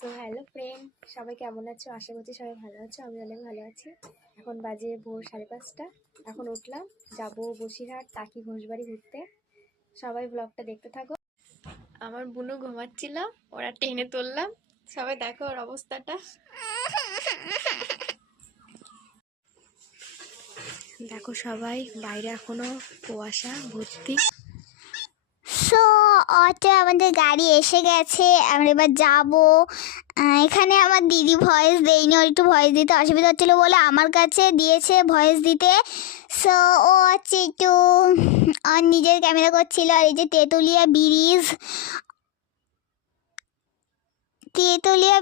So hello friend, সবাই কেমন আছো? আশা করছি সবাই ভালো আছো। আমি অনেক ভালো আছি। এখন বাজে ভোর 5:30। এখন উঠলাম, যাবো বসিরহাট টাকি ঘোষবাড়ি ঘুরতে। সবাই ব্লগটা দেখতে থাকো। আমার বুনু ঘুমাচ্ছিল, ওরা টেনে তুললাম। সবাই দেখো ওর অবস্থাটা। দেখো সবাই, বাইরে এখনো কুয়াশা ভর্তি। সো অটো আমাদের গাড়ি এসে গেছে, আমরা এবার যাবো। এখানে আমার দিদি ভয়েস দেয়নি, ওর একটু ভয়েস দিতে অসুবিধা হচ্ছিলো বলে আমার কাছে দিয়েছে ভয়েস দিতে। সো ও হচ্ছে একটু নিজের ক্যামেরা করছিল। আর এই যে তেঁতুলিয়া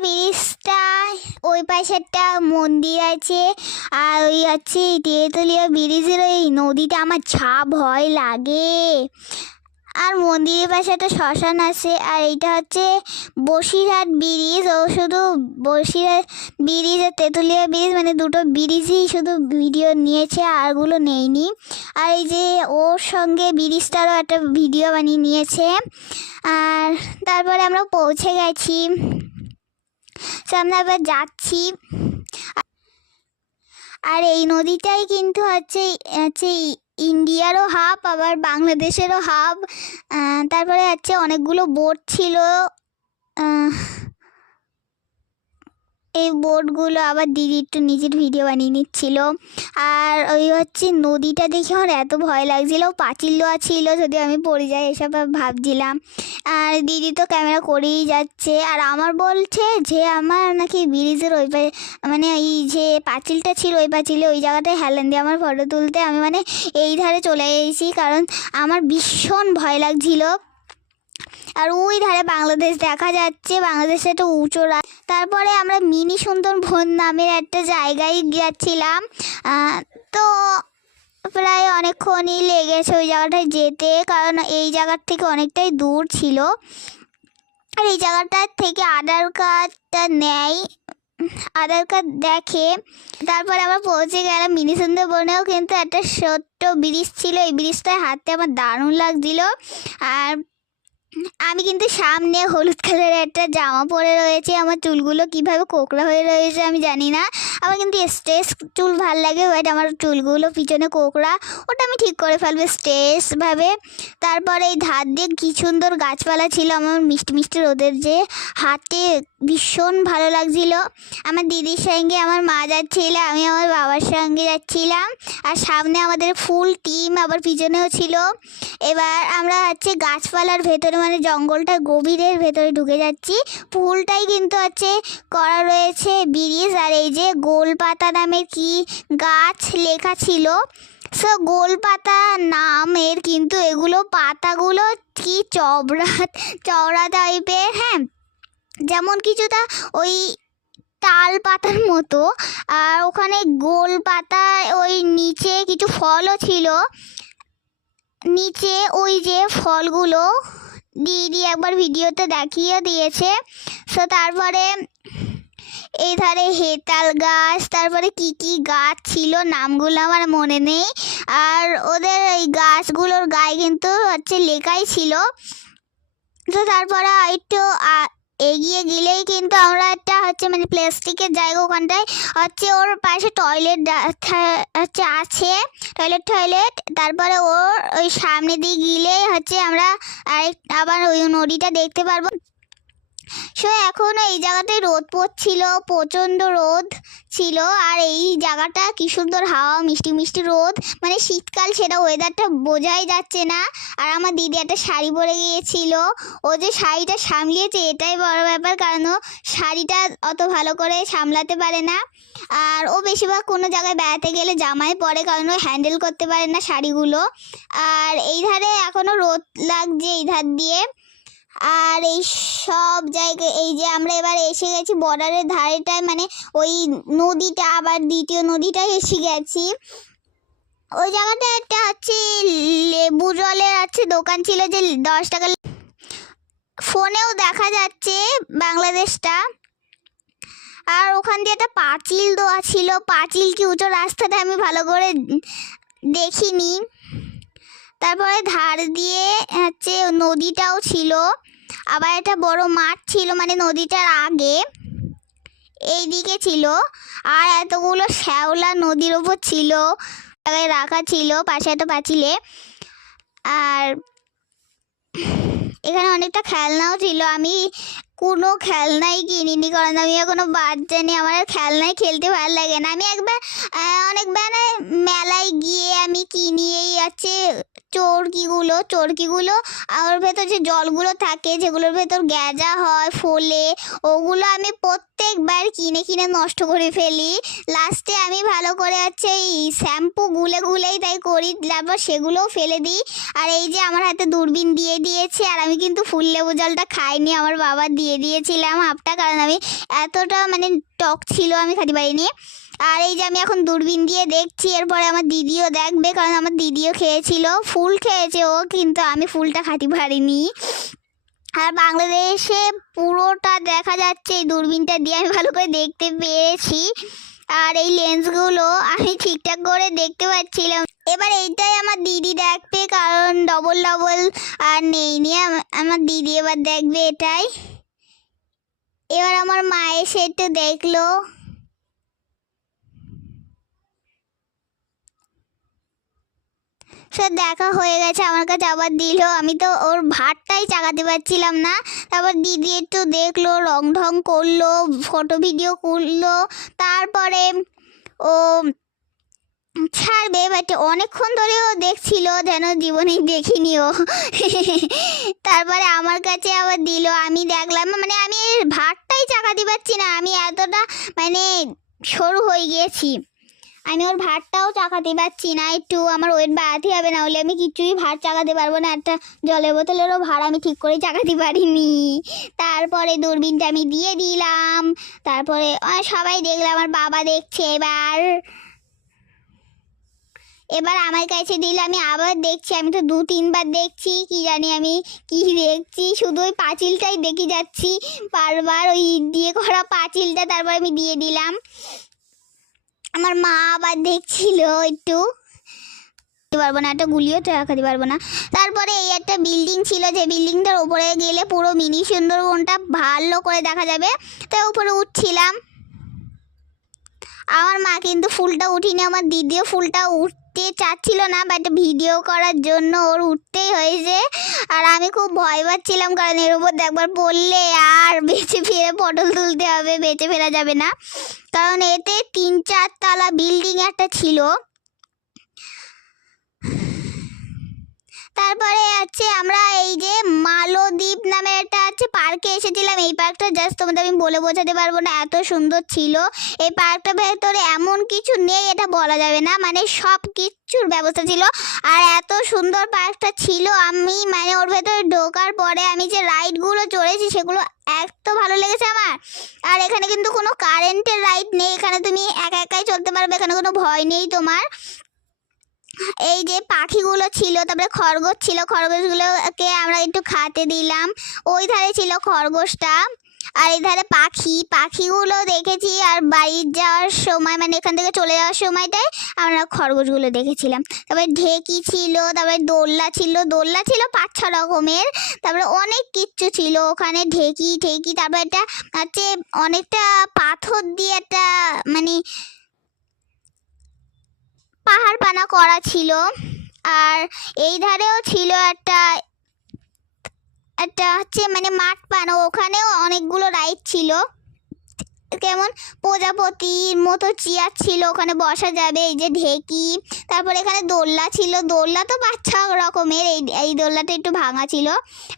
ব্রিজটা, ওই পাশে একটা মন্দির আছে। আর ওই হচ্ছে তেঁতুলিয়া ব্রিজের ওই নদীটা আমার যা ভয় লাগে। আর মন্দিরের পাশে একটা শ্মশান আছে। আর এইটা হচ্ছে বসিরহাট ব্রিজ। ও শুধু বসিরহাট ব্রিজ আর তেঁতুলিয়া ব্রিজ মানে দুটো ব্রিজই শুধু ভিডিও নিয়েছে, আরগুলো নেয়নি। আর এই যে ওর সঙ্গে ব্রিজটারও একটা ভিডিও বানিয়ে নিয়েছে। আর তারপরে আমরা পৌঁছে গেছি, আমরা এবার যাচ্ছি। আর এই নদীটাই কিন্তু হচ্ছে ইন্ডিয়ারও হাব, আবার বাংলাদেশেরও হাব। তারপরে হচ্ছে অনেকগুলো বোট ছিল। এই বোটগুলো আবার দিদি একটু নিজের ভিডিও বানিয়ে নিচ্ছিল। আর ওই হচ্ছে নদীটা দেখে আমার এত ভয় লাগছিল, পাঁচিল দেওয়া ছিল যদি আমি পড়ে যাই এসব ভাবছিলাম। আর দিদি তো ক্যামেরা করেই যাচ্ছে। আর আমার বলছে যে আমার নাকি ব্রিজের ওই মানে এই যে পাঁচিলটা ছিল ওই পাঁচিলে ওই জায়গাটায় হেলেন দিয়ে আমার ফটো তুলতে। আমি মানে এই ধারে চলে এসেছি কারণ আমার ভীষণ ভয় লাগছিল। আর ওই ধারে বাংলাদেশ দেখা যাচ্ছে, বাংলাদেশে একটা উঁচু। তারপরে আমরা মিনি সুন্দরবন নামের একটা জায়গায় যাচ্ছিলাম। তো প্রায় অনেকক্ষণই লেগেছে ওই জায়গাটায় যেতে, কারণ এই জায়গার থেকে অনেকটাই দূর ছিল। আর এই জায়গাটার থেকে আধার কার্ডটা নেয়, আধার কার্ড দেখে। তারপরে আমরা পৌঁছে গেলাম মিনি সুন্দরবনেও। কিন্তু একটা ছোট্ট ব্রিজ ছিল, এই ব্রিজটায় হাঁটতে আমার দারুণ লাগছিল। আর আমি কিন্তু সামনে হলুদ কালারের একটা জামা পরে রয়েছে। আমার চুলগুলো কিভাবে কোকড়া হয়ে রয়েছে আমি জানি না। আমার কিন্তু স্ট্রেস চুল ভাল লাগে, বাট আমার চুলগুলো পিছনে কোকড়া, ওটা আমি ঠিক করে ফেলবো স্ট্রেসভাবে। তারপরে এই ধার দিয়ে কী সুন্দর গাছপালা ছিল, আমার মিষ্টি মিষ্টি রোদের যে হাঁটতে ভীষণ ভালো লাগছিল। আমার দিদির সঙ্গে আমার মা যাচ্ছিল, আমি আমার বাবার সঙ্গে যাচ্ছিলাম। আর সামনে আমাদের ফুল টিম আবার পিছনেও ছিল। এবার আমরা হচ্ছে গাছপালার ভেতরে মানে জঙ্গলটা গভীরের ভেতরে ঢুকে যাচ্ছি। ফুলটাই কিন্তু হচ্ছে করা রয়েছে ব্রিজ। আর এই যে গোলপাতা নামের কি গাছ লেখা ছিল। সো গোলপাতা নামের, কিন্তু এগুলো পাতাগুলো কি চওড়া টাইপের, হ্যাঁ, যেমন কিছুটা ওই তাল পাতার মতো। আর ওখানে গোল পাতা, ওই নিচে কিছু ফলও ছিল নিচে, ওই যে ফলগুলো দিদি একবার ভিডিওতে দেখিয়ে দিয়েছে। সো তারপরে এই ধারে হেতাল গাছ, তারপরে কি কি গাছ ছিল নামগুলো আমার মনে নেই। আর ওদের এই গাছগুলোর গায়ে কিন্তু হচ্ছে লেখাই ছিল। তো তারপরে একটু এগিয়ে গেলেই কিন্তু আমরা একটা হচ্ছে মানে প্লাস্টিকের জায়গা, ওখানটায় হচ্ছে ওর পাশে টয়লেট হচ্ছে আছে, টয়লেট। তারপরে ওর ওই সামনে দিয়ে গেলেই হচ্ছে আমরা আবার ওই নদীটা দেখতে পারবো। সো এখনও এই জায়গাটায় রোদ পড়ছিল, প্রচণ্ড রোদ ছিল। আর এই জায়গাটা কী সুন্দর হাওয়া, মিষ্টি মিষ্টি রোদ, মানে শীতকাল সেটা ওয়েদারটা বোঝাই যাচ্ছে না। আর আমার দিদি একটা শাড়ি পরে গিয়েছিল, ও যে শাড়িটা সামলিয়েছে এটাই বড় ব্যাপার, কারণ ও শাড়িটা অত ভালো করে সামলাতে পারে না। আর ও বেশিরভাগ কোনো জায়গায় বেড়াতে গেলে জামাই পরে, কারণ ও হ্যান্ডেল করতে পারে না শাড়িগুলো। আর এই ধারে এখনও রোদ লাগছে এই ধার দিয়ে। আর এই সব জায়গায় এই যে আমরা এবার এসে গেছি বর্ডারের ধারেটায়, মানে ওই নদীটা, আবার দ্বিতীয় নদীটায় এসে গেছি। ওই জায়গাটা একটা হচ্ছে লেবু জলের আছে দোকান ছিল, যে 10 টাকা, ফোনেও দেখা যাচ্ছে বাংলাদেশটা। আর ওখান দিয়ে একটা পাঁচিল দেওয়া ছিল, পাঁচিল কি উঁচু রাস্তাটা আমি ভালো করে দেখিনি। তারপরে ধার দিয়ে হচ্ছে নদীটাও ছিল। আবার একটা বড় মাঠ ছিল, মানে নদীটার আগে এই দিকে ছিল। আর এতগুলো শ্যাওলা নদীর ওপর ছিল, জায়গায় রাখা ছিল পাশে একটা পাঁচিলে। আর এখানে অনেকটা খেলনাও ছিল। আমি কোনো খেলনাই কিনিনি, কারণ আমি এখনো বাচ্চা নেই, আমার আর খেলনায় খেলতে ভালো লাগে না। আমি একবার অনেকবার মেলায় গিয়ে আমি কিনি এই আছে চরকিগুলো আর ওর ভেতর যে জলগুলো থাকে যেগুলোর ভেতর গ্যাজা হয় ফোলে, ওগুলো আমি প্রত্যেকবার কিনে কিনে নষ্ট করে ফেলি। লাস্টে আমি ভালো করে হচ্ছে এই শ্যাম্পু গুলেই তাই করি, তারপর সেগুলোও ফেলে দিই। আর এই যে আমার হাতে দূরবীন দিয়ে দিয়েছে, আর আমি কিন্তু ফুল লেবু জলটা খাইনি, আমার বাবা দিয়ে দিয়েছিলাম হাফটা, কারণ আমি এতটা মানে টক ছিল আমি খেতে পারিনি। আর এই যে আমি এখন দূরবীন দিয়ে দেখছি, এরপরে আমার দিদিও দেখবে, কারণ আমার দিদিও খেয়েছিল, ফুল খেয়েছে ও, কিন্তু আমি ফুলটা খেতে পারিনি। আর বাংলাদেশে পুরোটা দেখা যাচ্ছে এই দূরবীনটা দিয়ে, আমি ভালো করে দেখতে পেরেছি। আর এই লেন্সগুলো আমি ঠিকঠাক করে দেখতে পাচ্ছিলাম। এবার এইটাই আমার দিদি দেখবে, কারণ ডবল আর নেই নিয়ে আমার দিদি এবার দেখবে এটাই। এবার আমার মা এসে একটু দেখলো। সে দেখা হয়ে গেছে, আমার কাছে আবার দিল, আমি তো ওর ভাতটাই চাকাতে পারছিলাম না। তারপর দিদি একটু দেখলো, রং ঢং করলো, ফটো ভিডিও করলো, তারপরে ও ছাড়বে, বাট অনেকক্ষণ ধরেও দেখছিল, যেন জীবনেই দেখিনি ও। তারপরে আমার কাছে আবার দিল, আমি দেখলাম, মানে আমি ভাতটাই চাকাতে পারছি না, আমি এতটা মানে সরু হয়ে গিয়েছি, আমি ওর ভাতটাও চাকাতে পারছি না। একটু আমার ওয়েট বাড়াতে হবে, না হলে আমি কিছুই ভাত চাকাতে পারবো না। একটা জলের বোতলেরও ভাড়া আমি ঠিক করে চাকাতে পারিনি। তারপরে দূরবীনটা আমি দিয়ে দিলাম, তারপরে সবাই দেখলাম, আমার বাবা দেখছে। এবার আমার কাছে দিল, আমি আবার দেখছি, আমি তো 2-3 বার দেখছি, কি জানি আমি কি দেখছি, শুধু ওই পাঁচিলটাই দেখে যাচ্ছি বারবার, ওই ইট দিয়ে করা পাঁচিলটা। তারপর আমি দিয়ে দিলাম, আমার মা আবার দেখছিল, একটু পারবো না, একটা গুলিও তো রাখাতে পারবো না। তারপরে এই একটা বিল্ডিং ছিল, যে বিল্ডিংটার উপরে গেলে পুরো মিনি সুন্দরবনটা ভালো করে দেখা যাবে, তাই উপরে উঠছিলাম। আমার মা কিন্তু ফুলটা উঠিনি, আমার দিদিও ফুলটা উঠতে চাচ্ছিল না, বাট ভিডিও করার জন্য ওর উঠতেই হয়েছে। আর আমি খুব ভয় পাচ্ছিলাম, কারণ এর উপর একবার পড়লে আর বেঁচে ফিরে পটল তুলতে হবে, বেঁচে ফেরা যাবে না, কারণ এতে 3-4 তলা বিল্ডিং একটা ছিল। তারপরে আছে আমরা এই যে মালদ্বীপ নামে একটা আছে পার্কে এসেছিলাম। এই পার্কটা জাস্ট তোমাদের আমি বলে বোঝাতে পারবো না, এত সুন্দর ছিল। এই পার্কটার ভেতরে এমন কিছু নেই এটা বলা যাবে না, মানে সব কিছুর ব্যবস্থা ছিল, আর এত সুন্দর পার্কটা ছিল। আমি মানে ওর ভেতরে ঢোকার পরে আমি যে রাইডগুলো চড়েছি সেগুলো এত ভালো লেগেছে আমার। আর এখানে কিন্তু কোনো কারেন্টের রাইড নেই, এখানে তুমি একাই চলতে পারবে, এখানে কোনো ভয় নেই তোমার। এই যে পাখিগুলো ছিল, তারপরে খরগোশ ছিল, খরগোশগুলোকে আমরা একটু খাতে দিলাম। ওই ধারে ছিল খরগোশটা, আর এই ধারে পাখিগুলো দেখেছি। আর বাড়ি যাওয়ার সময়, মানে এখান থেকে চলে যাওয়ার সময়টায় আমরা খরগোশগুলো দেখেছিলাম। তারপরে ঢেকি ছিল, তারপরে দোলনা ছিল 5-6 রকমের, তারপরে অনেক কিচ্ছু ছিল ওখানে, ঢেকি। তারপরে একটা হচ্ছে অনেকটা পাথর দিয়ে একটা মানে পাহাড় পানা করা ছিল। আর এই ধারেও ছিল একটা হচ্ছে মানে মাঠ পানা, ওখানেও অনেকগুলো রাইড ছিল, কেমন প্রজাপতির মতো চেয়ার ছিল, ওখানে বসা যাবে। এই যে ঢেকি, তারপর এখানে দোলনা ছিল, দোলনা তো 5-6 রকমের, এই দোলনাটা একটু ভাঙা ছিল।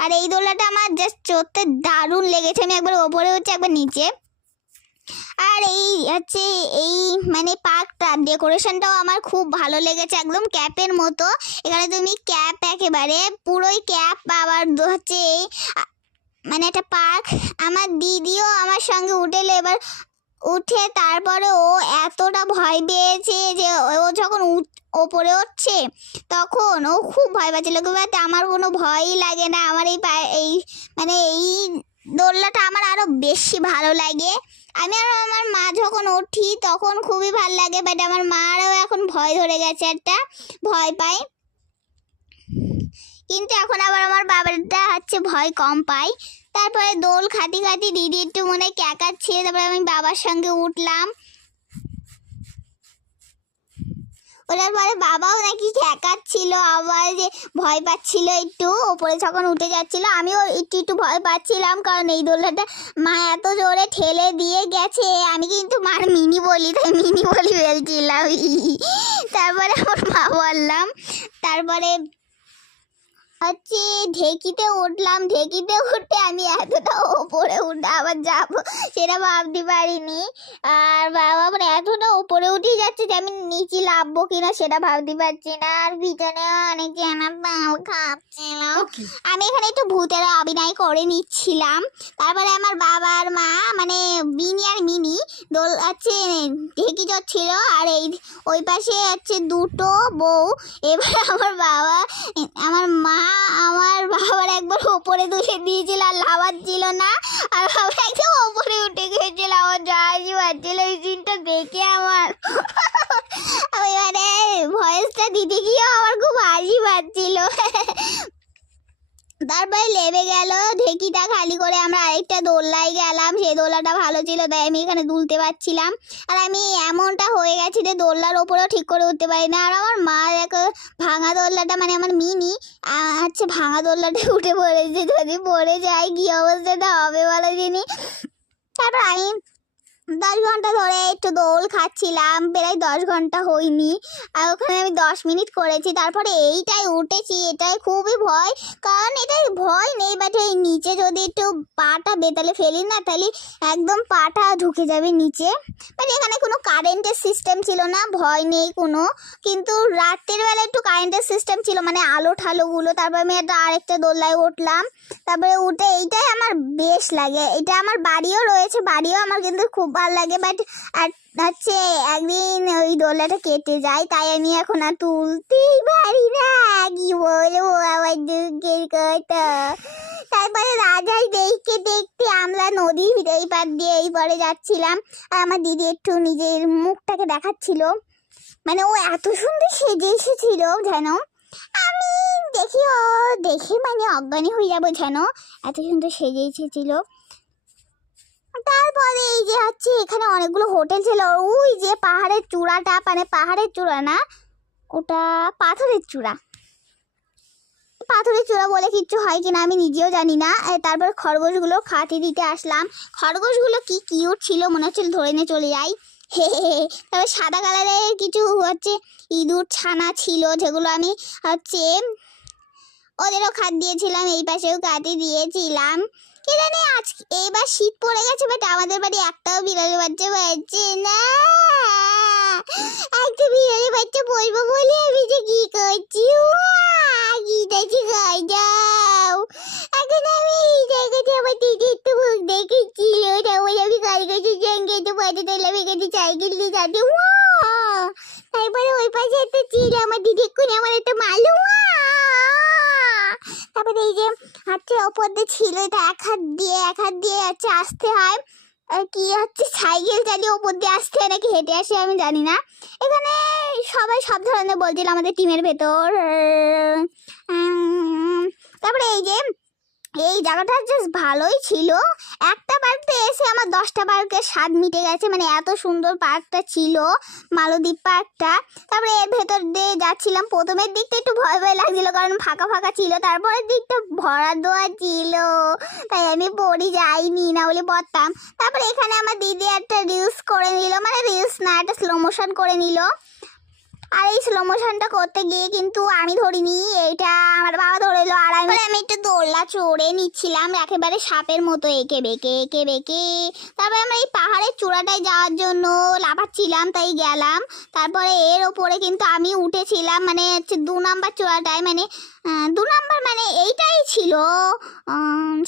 আর এই দোলনাটা আমার জাস্ট চড়তে দারুণ লেগেছে, আমি একবার ওপরে উঠছি একবার নিচে। আর এই হচ্ছে এই মানে পার্কটা ডেকোরেশনটাও আমার খুব ভালো লেগেছে, একদম ক্যাপের মতো। এখানে তুমি ক্যাপ একেবারে পুরোই ক্যাপ, আবার হচ্ছে এই মানে একটা পার্ক। আমার দিদিও আমার সঙ্গে উঠেলো, এবার উঠে তারপরে ও এতটা ভয় পেয়েছে যে ও যখন ওপরে উঠছে তখন ও খুব ভয় পাচ্ছিল, কিন্তু আমার কোনো ভয়ই লাগে না। আমার এই মানে এই দোলনাটা আমার আরও বেশি ভালো লাগে। আমি আর আমার মা যখন উঠি তখন খুবই ভালো লাগে, বাট আমার মারও এখন ভয় ধরে গেছে, একটা ভয় পায়। কিন্তু এখন আবার আমার বাবারটা হচ্ছে ভয় কম পাই। তারপরে দোল খাটি খাটি দিদি একটু মনে হয় ক্যাকাচ্ছিল, তারপরে আমি বাবার সঙ্গে উঠলাম। ওটার পরে বাবাও নাকি ঠেকাচ্ছিল, আবার যে ভয় পাচ্ছিল একটু, ওপরে যখন উঠে যাচ্ছিল আমিও একটু একটু ভয় পাচ্ছিলাম, কারণ এই দোলনাটা মা এত জোরে ঠেলে দিয়ে গেছে। আমি কিন্তু মার মিনি বলি, তাই মিনি বলি ফেলছিলাম। তারপরে আমার মা বললাম, তারপরে হচ্ছে ঢেকিতে উঠলাম। ঢেকিতে উঠে আমি এতটা ওপরে উঠে আবার যাব সেটা ভাবতে পারিনি। আর বাবা আবার এতটা ওপরে উঠে যাচ্ছে যে আমি নিচে নামবো কিনা সেটা ভাবতে পারছি না। আর পিছনে অনেক আমার পাও খাচ্ছিল। আমি এখানে একটু ভূতের অভিনয় করে নিচ্ছিলাম। তারপরে আমার বাবা আর মা মানে বিনি আর মিনি দোল হচ্ছে ঢেকি যাচ্ছিল, আর এই ওই পাশে হচ্ছে দুটো বউ। এবার আমার বাবা আমার মা আমার বাবার একবার ওপরে তুলে দিয়েছিল আর লাফাচ্ছিল না, আর বাবা একদম ওপরে উঠে গিয়েছিল। আমার যা হাসি পাচ্ছিল এই সিনটা দেখে আমার। এবারে ভয়েসটা দিতে গিয়েও আমার খুব হাসি পাচ্ছিল। তারপরে লেবে গেল ঢেকিটা খালি করে আমরা আরেকটা দোলনায় গেলাম। সেই দোলনাটা ভালো ছিল তাই আমি এখানে দুলতে পারছিলাম। আর আমি এমনটা হয়ে গেছি যে দোলনার ওপরেও ঠিক করে উঠতে পারি না। আর আমার মা দেখো ভাঙা দোলনাটা মানে আমার মিনি হচ্ছে ভাঙা দোলনাটা উঠে পড়েছে, যদি পড়ে যায় কী অবস্থাটা হবে বলো যিনি। তারপর আমি 10 ঘন্টা ধরে একটু দোল খাচ্ছিলাম, প্রায় 10 ঘন্টা হয়নি, আর ওখানে আমি 10 মিনিট করেছি। তারপরে এইটাই উঠেছি, এটাই খুবই ভয়, কারণ এটাই ভয় নেই, বাট এই নিচে যদি একটু পাটা বেতালে ফেলি না তাহলে একদম পাটা ঢুকে যাবে নিচে। বাট এখানে কোনো কারেন্টের সিস্টেম ছিল না, ভয় নেই কোনো। কিন্তু রাতের বেলা একটু কারেন্টের সিস্টেম ছিল, মানে আলো ঠালোগুলো। তারপর আমি আরেকটা দোলনায় উঠলাম। তারপরে উঠে এইটাই আমার বেশ লাগে, এটা আমার বাড়িও রয়েছে, বাড়িও আমার কিন্তু খুব ভালো লাগে। বাট হচ্ছে একদিন ওই দোলনাটা কেটে যায়, তাই আমি এখন আর তুলতেই পারি না, কি বলবো আমার দুঃখের কথা। তারপরে রাজাই দেখতে দেখতে আমরা নদীর এই পার দিয়ে এই পারে যাচ্ছিলাম, আর আমার দিদি একটু নিজের মুখটাকে দেখাচ্ছিল। মানে ও এত সুন্দর সেজে এসেছিল যেন আমি দেখি ও দেখে মানে অজ্ঞানী হয়ে যাবো, যেন এত সুন্দর সেজে এসেছিল। তারপরে এই যে হচ্ছে এখানে অনেকগুলো হোটেল ছিল। ওই যে পাহাড়ের চূড়াটা, মানে পাহাড়ের চূড়া না, ওটা পাথরের চূড়া। পাথরের চূড়া বলে কিচ্ছু হয় কিনা আমি নিজেও জানি না। তারপর খরগোশগুলো খাতে দিতে আসলাম। খরগোশগুলো কি কিউট ছিল, মনে হচ্ছিল ধরে নিয়ে চলে যাই। তারপর সাদা কালারের কিছু হচ্ছে ইঁদুর ছানা ছিল, যেগুলো আমি হচ্ছে ওদেরও খাদ দিয়েছিলাম, এই পাশেও কাটে দিয়েছিলাম। কি জানি আজ এইবার শীত পড়ে গেছে, বাট আমাদের বাড়ি একটাও বিড়ালি বাচ্চা পাচ্ছে না। একটা বিড়ালি বাচ্চা বলবো বলে আমি যে কি করছি, গীতাছি খাই যাও। এখন আমি এই জায়গাতে আমার দিদি একটু মুখ দেখেছিল, তারপরে আমি কাল গাছের সঙ্গে একটু পাঠে দিলাম, এখানে সাইকেল দিয়ে যাতে। তারপরে ওই পাশে একটা ছিল, আমার দিদি এক্ষুনি আমার একটা মালু। তারপরে এই যে হাতে ওপর দিয়ে ছিল, এটা এক হাত দিয়ে হচ্ছে আসতে হয়, কি হচ্ছে সাইকেল চালিয়ে ওপর দিয়ে আসতে হয় নাকি হেঁটে আসে আমি জানি না। এখানে সবাই সব ধরনের বলছিল আমাদের টিমের ভেতর। তারপরে এই যে এই জায়গাটা জাস্ট ভালোই ছিল। একটা পার্কে এসে আমার 10টা পার্কের স্বাদ মিটে গেছে, মানে এত সুন্দর পার্কটা ছিল মালদ্বীপ পার্কটা। তারপরে এর ভেতর দিয়ে যাচ্ছিলাম, প্রথমের দিকটা একটু ভয় ভয় লাগছিল কারণ ফাঁকা ফাঁকা ছিল, তারপরের দিকটা ভরা দেওয়া ছিল, তাই আমি পড়ি যাইনি, না বলে পড়তাম। তারপরে এখানে আমার দিদি একটা রিলস করে নিল, মানে রিলস না, একটা স্লো মোশন করে নিল। আর এই স্লো মোশনটা করতে গিয়ে কিন্তু আমি ধরিনি, এইটা আমার বাবা ধরেলো। আর আমি একটু দোলনা চড়ে নিচ্ছিলাম একেবারে সাপের মতো এঁকে বেঁকে। তারপরে আমরা এই পাহাড়ের চূড়াটায় যাওয়ার জন্য লাফাচ্ছিলাম, তাই গেলাম। তারপরে এর ওপরে কিন্তু আমি উঠেছিলাম, মানে হচ্ছে 2 নাম্বার চূড়াটায়, মানে 2 নাম্বার মানে এইটাই ছিল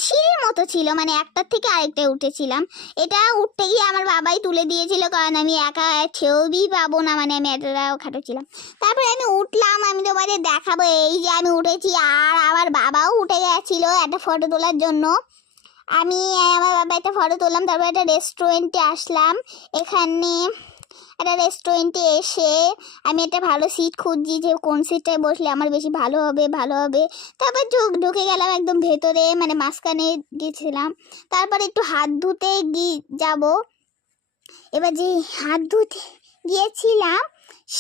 সিঁড়ির মতো ছিল, মানে একটার থেকে আরেকটায় উঠেছিলাম। এটা উঠতে গিয়ে আমার বাবাই তুলে দিয়েছিল, কারণ আমি একা ছবি পাবো না, মানে আমি এতটাও খাটো ছিলাম। তারপরে আমি উঠলাম, আমি তোমাদের দেখাবো এই যে আমি উঠেছি। আর আমার বাবাও উঠে গেছিলো একটা ফটো তোলার জন্য। আমি আমার বাবা একটা ফটো তুললাম। তারপর একটা রেস্টুরেন্টে আসলাম, এখানে একটা রেস্টুরেন্টে এসে আমি একটা ভালো সিট খুঁজছি যে কোন সিটটায় বসলে আমার বেশি ভালো হবে তারপর ঢুকে গেলাম একদম ভেতরে, মানে মাঝখানে গিয়েছিলাম। তারপর একটু হাত ধুতে যাবো। এবার যে হাত ধুতে গিয়েছিলাম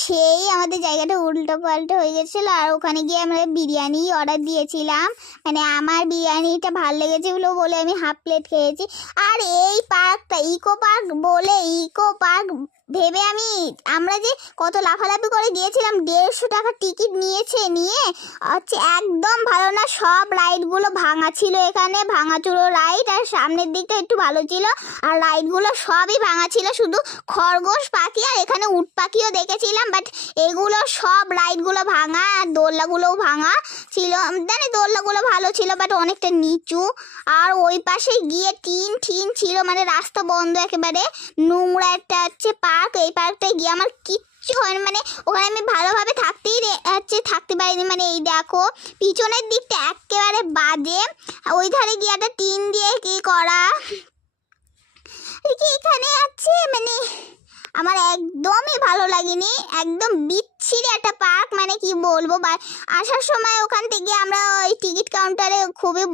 সেই আমাদের জায়গাটা উল্টো পাল্টো হয়ে গেছিলো, আর ওখানে গিয়ে আমরা বিরিয়ানি অর্ডার দিয়েছিলাম। মানে আমার বিরিয়ানিটা ভালো লেগেছিলো বলে আমি হাফ প্লেট খেয়েছি। আর এই পার্কটা ইকো পার্ক ভেবে আমরা যে কত লাফালাফি করে গিয়েছিলাম, 150 টাকা টিকিট নিয়ে হচ্ছে একদম ভালো না। সব রাইডগুলো ভাঙা ছিল, এখানে ভাঙাচুরো রাইড, আর সামনের দিকটা একটু ভালো ছিল, আর রাইডগুলো সবই ভাঙা ছিল। শুধু খরগোশ পাখি আর এখানে উট পাখিও দেখেছিলাম, বাট এগুলো সব রাইডগুলো ভাঙা, আর দোলনাগুলোও ভাঙা ছিল। জানি দোলনাগুলো ভালো ছিল বাট অনেকটা নিচু। আর ওই পাশে গিয়ে টিন ছিল, মানে রাস্তা বন্ধ, একেবারে নোংরা একটা হচ্ছে পার্ক। এই পার্কটায় গিয়ে আমার কিচ্ছু হয়নি, মানে ওখানে আমি ভালোভাবে থাকতে পারিনি। মানে এই দেখো পিছনের দিকটা একেবারে বাজে, ওই ধারে গিয়ে একটা টিন দিয়ে কি করা কি এখানে আছে, মানে আমার একদমই ভালো লাগেনি, একদম বিচ্ছিরি একটা পার্ক। মানে কি বলবো, আসার সময় ওখান থেকে আমরা ওই টিকিট কাউন্টারে খুবই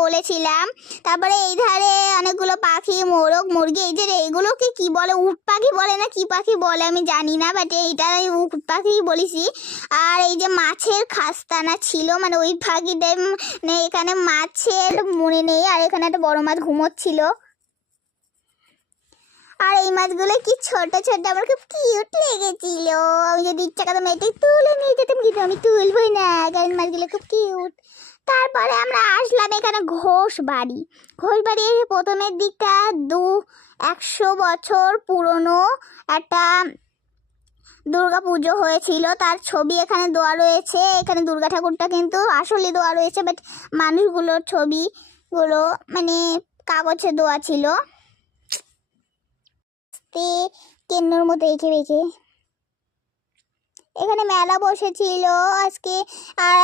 বলেছিলাম। তারপরে এই ধারে অনেকগুলো পাখি, মোরগ মুরগি, এই যে এইগুলোকে কি বলে, উট পাখি বলে না কি পাখি বলে আমি জানি না, বাট এইটা উট পাখি বলেছি। আর এই যে মাছের খাস্তানা ছিল, মানে ওই পাখিটাই, মানে এখানে মাছের মনে নেই, আর এখানে একটা বড় মাছ ঘুমোচ্ছিল। আর এই মাছগুলো কি ছোট আমার খুব কিউট লেগেছিল। আমি যদি ইচ্ছা করতাম এটাই তুলে নিয়ে যেতাম, কিন্তু আমি তুলবই না, কারণ মাছগুলো খুব কিউট। তারপরে আমরা আসলাম এখানে ঘোষ বাড়ি এসে প্রথমের দিকটা 100 বছর পুরনো একটা দুর্গা পুজো হয়েছিল, তার ছবি এখানে দেওয়া রয়েছে। এখানে দুর্গা ঠাকুরটা কিন্তু আসলে দেওয়া রয়েছে, বাট মানুষগুলোর ছবিগুলো মানে কাগজে দেওয়া ছিল, কেন্নর মতো রেখে। এখানে মেলা বসেছিল আজকে, আর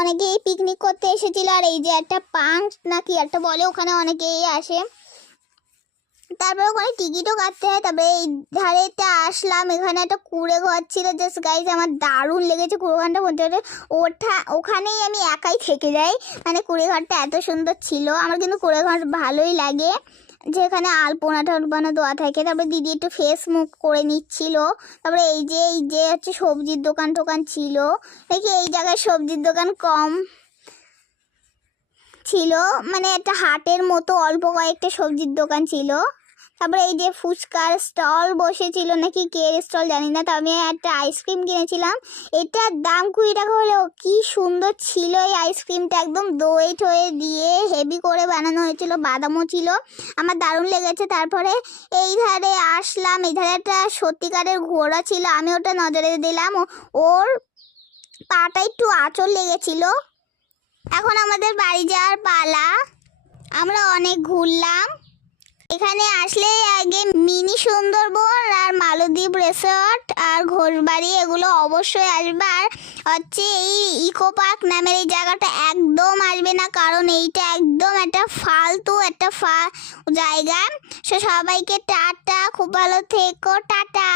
অনেকেই পিকনিক করতে এসেছিল। আর এই যে একটা পাঙ্ক নাকি একটা বলে, ওখানে অনেকেই আসে। তারপরে ওখানে টিকিটও কাটতে হয়। তারপরে এই ধারেটা আসলাম, এখানে একটা কুড়ে ঘর ছিল। জাস্ট গাইজ আমার দারুণ লেগেছে কুড়ে ঘরটা বলতে ওখানেই আমি একাই থেকে যাই, মানে কুড়ে ঘরটা এত সুন্দর ছিল। আমার কিন্তু কুড়ে ঘর ভালোই লাগে, যেখানে আলপনা টালপনা দেওয়া থাকে। তারপরে দিদি একটু ফেস মুখ করে নিচ্ছিল। তারপরে এই যে হচ্ছে সবজির দোকান ছিল, দেখি এই জায়গায় সবজির দোকান কম ছিল, মানে একটা হাটের মতো অল্প কয়েকটা সবজির দোকান ছিল। তারপরে এই যে ফুচকার স্টল বসেছিল, নাকি কে স্টল জানি না। তো আমি একটা আইসক্রিম কিনেছিলাম, এটার দাম 20 টাকা হলেও কি সুন্দর ছিল এই আইসক্রিমটা, একদম দই টয়ে দিয়ে হেভি করে বানানো হয়েছিল, বাদামও ছিল, আমার দারুণ লেগেছে। তারপরে এই ধারে আসলাম, এই ধারে একটা সত্যিকারের ঘোড়া ছিল, আমি ওটা নজরে দিলাম, ওর পাটা একটু আঁচড় লেগেছিল। এখন আমাদের বাড়ি যাওয়ার পালা, আমরা অনেক ঘুরলাম। এখানে আসলে আগে মিনি সুন্দরবন আর মালদ্বীপ রিসর্ট আর ঘোষবাড়ি এগুলো অবশ্যই আসবে। আর হচ্ছে এই ইকো পার্ক নামের এই জায়গাটা একদম আসবে না, কারণ এইটা একদম একটা ফালতু একটা জায়গা। সো সবাইকে টাটা, খুব ভালো থেকো, টাটা।